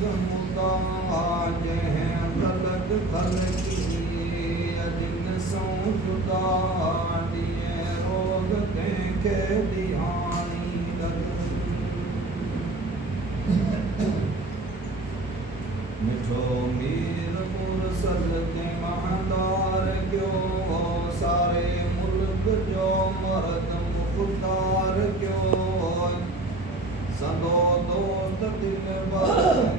मुदा जह खलक खलकी अजिन सौ जुदा दिए रोग तंहिंखे दिहानी मिठो मीर मुरसल ते महदार क्यों सारे मुल्क जो मर्द मुख्तार क्यों संदो दोस्त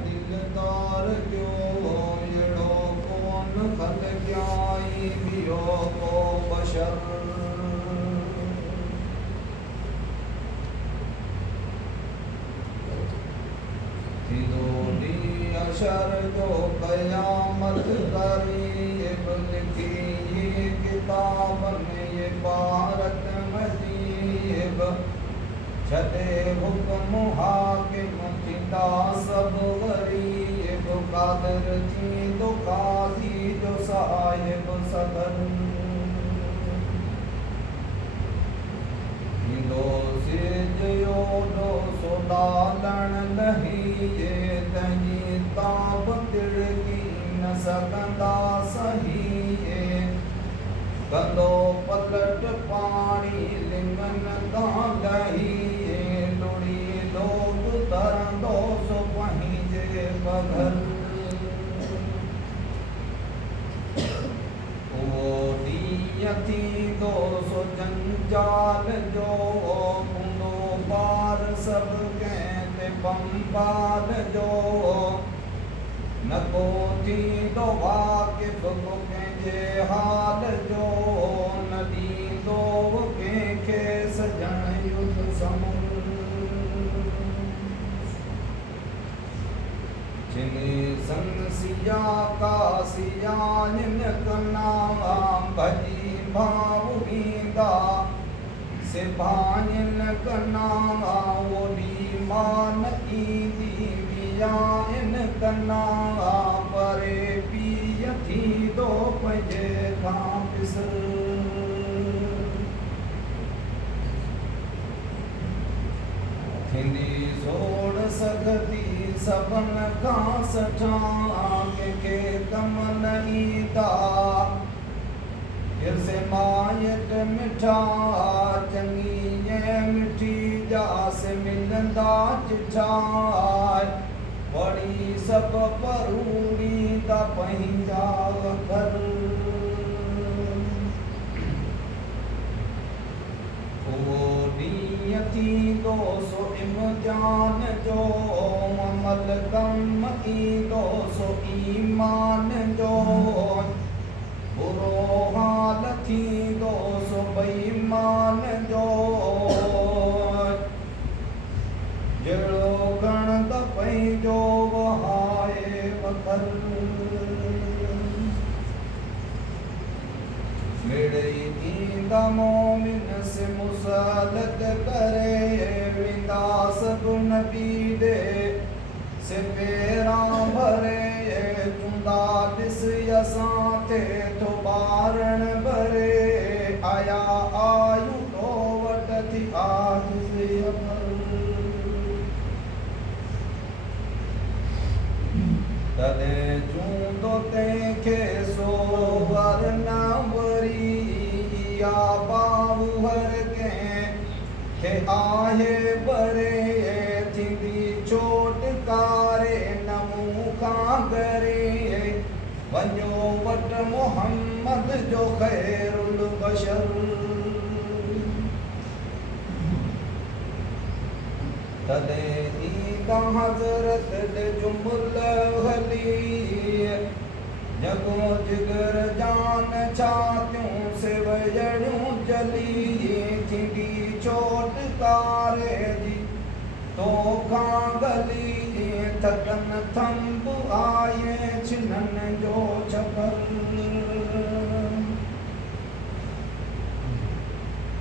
दिलदार क्यों येड़ो कौन खल क्याई बियो को बशर अशर जो कयामत करीब लिखी ये किताब में ये भारत मजीब छदे हुक्म हाकिम थींदा सब गरीब कादर थींदो काज़ी जो साहिब सदर थींदो सिज योडो सोलालण लहीए तंहिंजी ताब तिड़की न सघंदा सहीए कंदो पलट पाणी लिंगन तां लहीए लुड़ी लोग तरंदो सो पंहिंजे बघर ओ ॾींहुं थींदो सो जंजाल जो हूंदो ॿार सभु कंहिं ते बम्बाल जो न को थींदो वाक़िफ़ को कंहिंजे हाल जो न ॾींदो कंहिंखे सजण युद्ध समूह जिने सन सिया का सियान कना भजी भाव वींदा सिपाहिन कना ओडी मान ईंदी बियान कना परे पीय थींदो पंहिंजे खां पिसर थींदी सोड़ सघंदी सभन खां सठा कंहिंखे कम न ईंदा इर्से मायट मिठा चङी ऐं मिठी जास मिलंदा चिठा वड़ी सभु परूड़ींदा पंहिंजा घर उहो ॾींहुं थींदो सो इम्तिहान जो अमल कम ईंदो सो ईमान जो बुरो हाल थींदो सो बेईमान जो जहिड़ो गणद पंहिंजो वहाए वखर मिड़ई ईंदा मोमिन से मुसालत करे वेंदा सभु नबी ॾे से पेरां भरे चूंदा ॾिस असां ते थो ॿारण भरे आया आयूं तो वट थी आज़ तॾहिं चूंदो तंहिंखे सो वर न वरी या बाहु हर कंहिंखे आहे भरे थींदी चोटकारे न मूं खां करे वञो वट मोहम्मद जो ख़ैरुल बशर तॾहिं ईंदा हज़रत ॾे जुमुल हली जगो जिगर जान छातियूं से वजड़ियूं जली थींदी चोटकारे जी तोखां गली थकन थंब आए छिनन जो छपर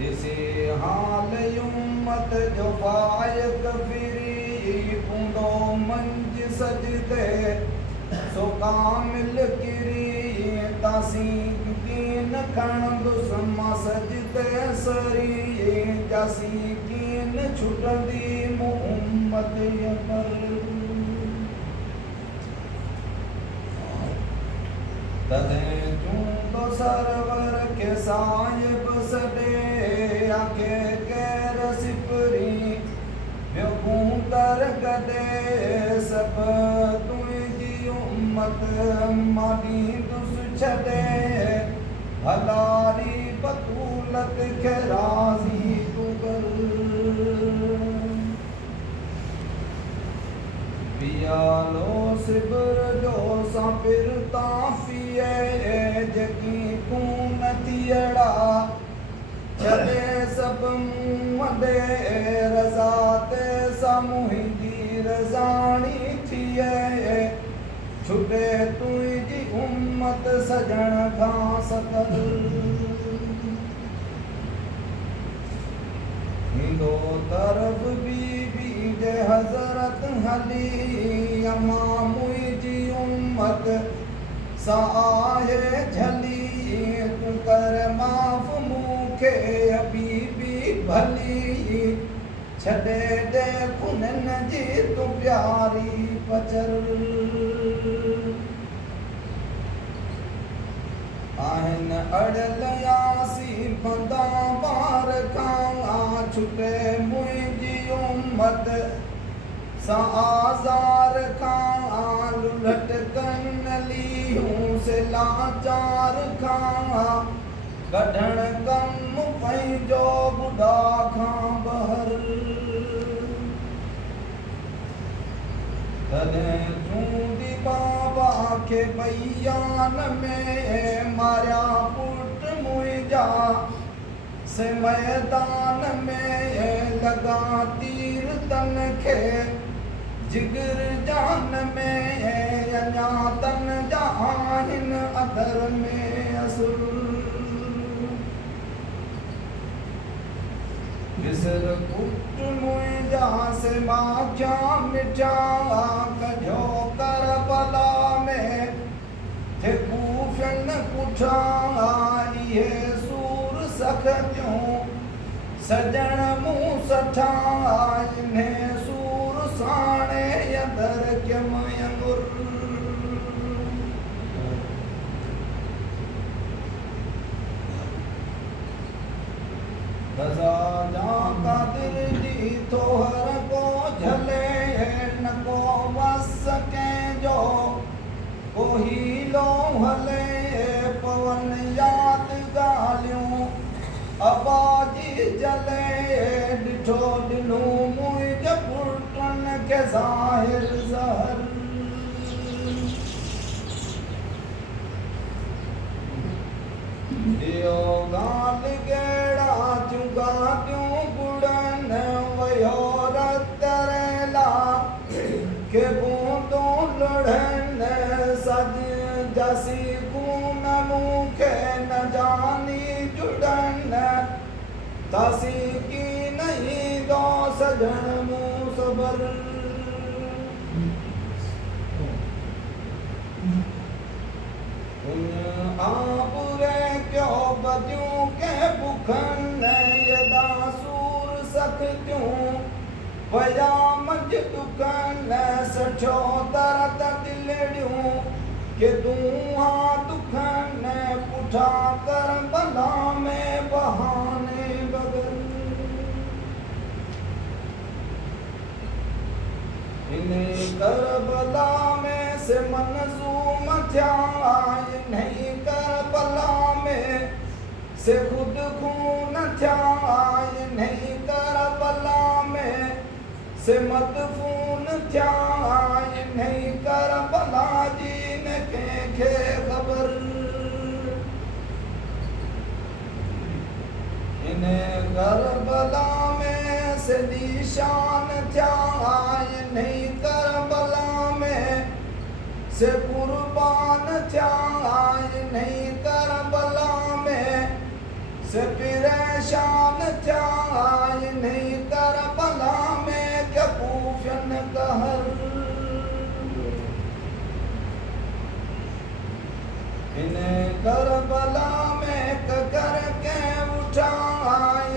ॾिसे हाल उम्मत जो फाइक फिरी पूंदो मंझ सजदे सो कामिल किरी तासीं कीन खणंदुस मां सजदे सरी जासी कीन छुटंदी मुहम्मद अमर तॾहिं चूंडो सरवर के साहिब सॾे आखे केर सिपरी ॿियो कूंतर गॾे सभु तुंहिंजी उम्मत मां ॾींदुसि छॾे हलारी बतूलत खे राज़ी तूं कर पियालो सिबर जो सां पिरता पिए जगी खून थियड़ा छॾे सभु मुंहं ॾे रज़ा ते सां मुंहिंजी रज़ाणी थिए छुटे तुंहिंजी उम्मत सजण खां सकर ईंदो तरफ़ बीबी जे हज़रत हली अमा मुंहिंजी उम्मत सां आहे झली तूं कर माफ़ मूंखे बीबी भली छॾे ॾे खुननि जी तूं प्यारी पचर आहिनि अड़ियल यासी बंदा ॿार खां छुटे मुंहिंजी उम्मत सां आज़ार खां लुलट कनलियूं से लाचार खां कढण कम पंहिंजो बुढा खां बहर तॾहिं चूंडी बाबा खे बयान में मारिया पुट मुंहिंजा से मैदान में लॻा तीर तन खे जिगर जान में अञा तन जा आहिनि अदर में असुर विसर पुट मुंहिंजा से मां क्या मिठा कढियो करबला में थे कूफियन पुठा इहे सूर सखतियूं सजण मूं सठा इन्हे सूर साणे यदर क्यम यंगुर रज़ा जा कादिर जी तोहर को झले न को वस कंहिंजो को हीलो हले पवन याद ॻाल्हियूं आबाजी जले ॾिठो ॾिनो मुंहिंजे पुटनि खे ज़ाहिर ज़हर इहो ॻाल्हि गेड़ा थियूं गाॾियूं बुड़नि वयो रतरेला के बूंदूं लुढ़नि सज जसी खून मूंखे न जानी जुड़नि तासी की नहीं दो सजण मूं सबर आबुरे क्यों बदियूं के बुखनि यदा सूर सखतियूं वया मंझ दुखनि सठियो दर्द दिलड़ियूं के दूंहा दुखनि पुठा कर बला में बहाने बगल इन्हें करबला में से मंज़ूम थिया इन्हें करबला में से खुद खून थिया इन्हें करबला में से मदफून थिया इन्हें करबला जी न कंहिंखे ख़बर इन्हें करबला में से निशान थिया इन्हें करबला में से कुर्बान थिया इन्हें करबला में से परेशान थिया इन्हें करबला में क्या कूफियन कहर इन्हें करबला में कर के उठा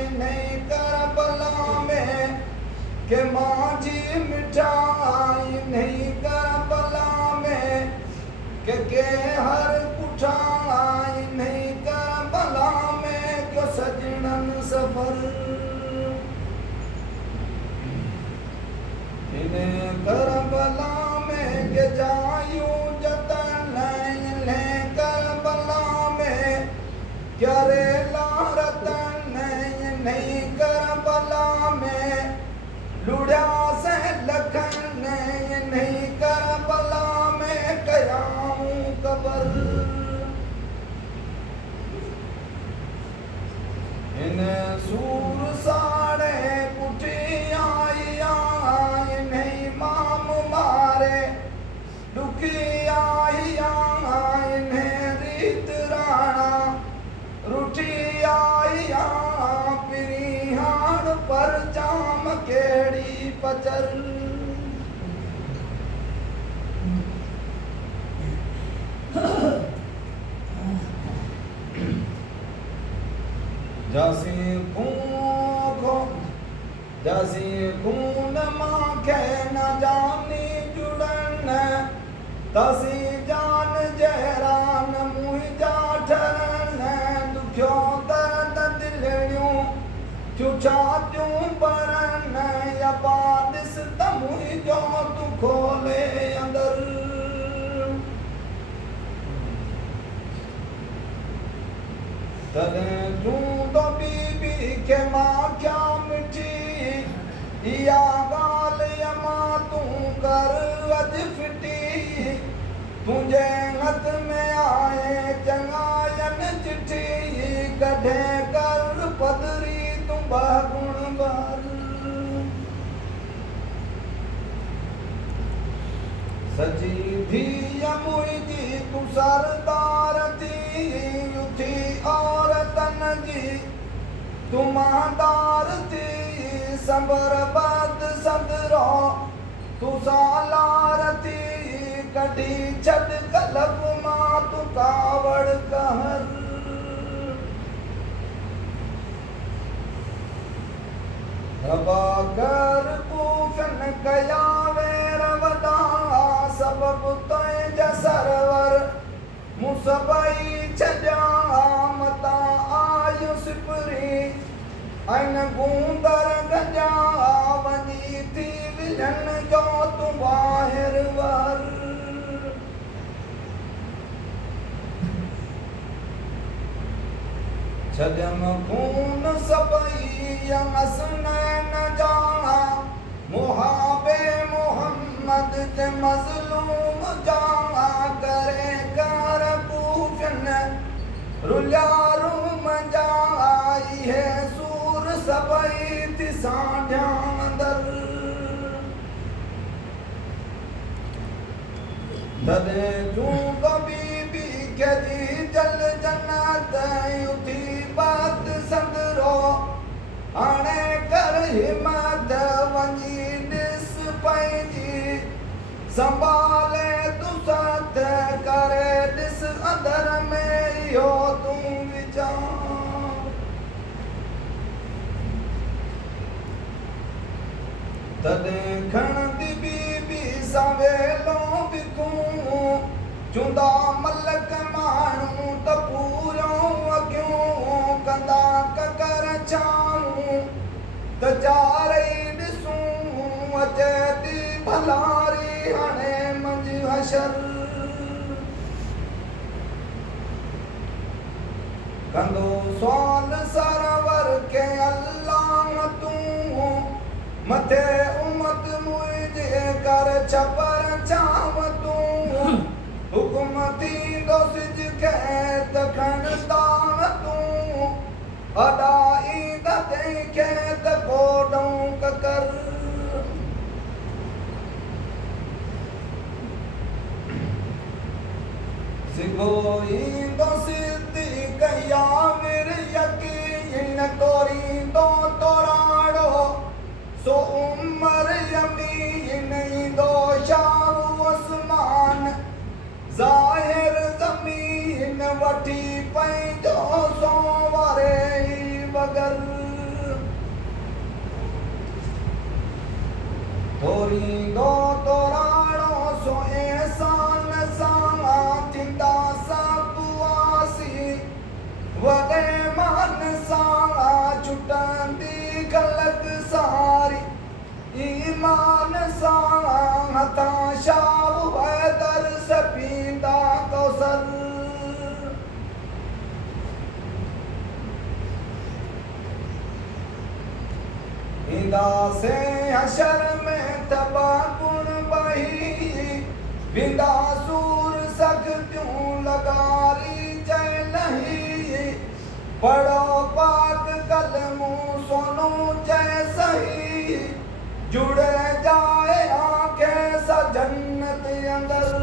इन्हें करबला में के मांझी मिठा इन्हें करबला में के हर कुठा पचर इन सूर साड़े पुठी आया इन्हें इमाम मारे दुखी आया इन्हें रीत राणा रुठी आया पिरिहान पर जाम केड़ी पचर जसी खून माखे न जानी जुड़न तसी जान जहरान मुझा ठरन दुखियो दर्द दिलड़ियों चुछा त्यूं परन या बादिस तमुझो तू खोले अंदर तने तू तो बीबी के माँ क्या मिठी या गाल यमा तू कर अज फिटी तुझे हथ में आए चंगायन चिठी कढ़े कर पदरी तू बागुण बार सजी थी यमुई तू सरदार थी युथी औरतन जी तुमादार थी संबर बद सदरो तू सालार थी कटी छद कलब मां तू कावड़ कहर रबा कर कूफन कया वेर वदा सबब तोय जसरवर मुसबई छजा मता आयु सिपरी अन गूंदर गजा वनी थी विलन जो तू बाहिर वर छजम खून सबई यमसन न जा मुहाबे मोहम्मद ते मजलूम जा करे कर कूफन रुल्या रूम जा है सूर सबई थी साढ़्यांदर तदे तू बीबी के जी जल जन्नत युथी बात संदरो आने कर हिम्मत वंजी दिस पैजी संभाले तू साथ करे दिस अंदर में यो तू विचार तदे खण दी बीबी सवेलो बिकूं चुंदा मलक मानू त पूरो अग्यों कंदा ककर चाऊं त चारे ॾिसूं अचे ती भलारी हाणे मंझ हशर कंदो स्वाल सरवर के अल्लाह तूं मथे उमत मुझे कर छपर चाव तूं हुकुम थींदो सिज खे त खणंदा तूं अदाई त तंहिंखे त कोॾऊं ककर सिगो ईंदो सिद्धी कया विर यकीन तोरींदो तोराड़ो सो उमर यमीन ईंदो शाह आसमान ज़ाहिर ज़मीन वठी पंहिंजो सोवारे बगर तोरींदो तोराड़ो सो एहसान सां थींदा सभु आसी वॾे मान सां छुटंदी ग़लत सारी ईमान सां हथां शाह हैदर सपींदा कौसर ईंदा से हशर में तबा गुण बही बिंदा सूर सख क्यों लगारी जय नहीं पढ़ो पाक कलमू सोनू जय सही जुड़े जाए आंखें सा जन्नत अंदर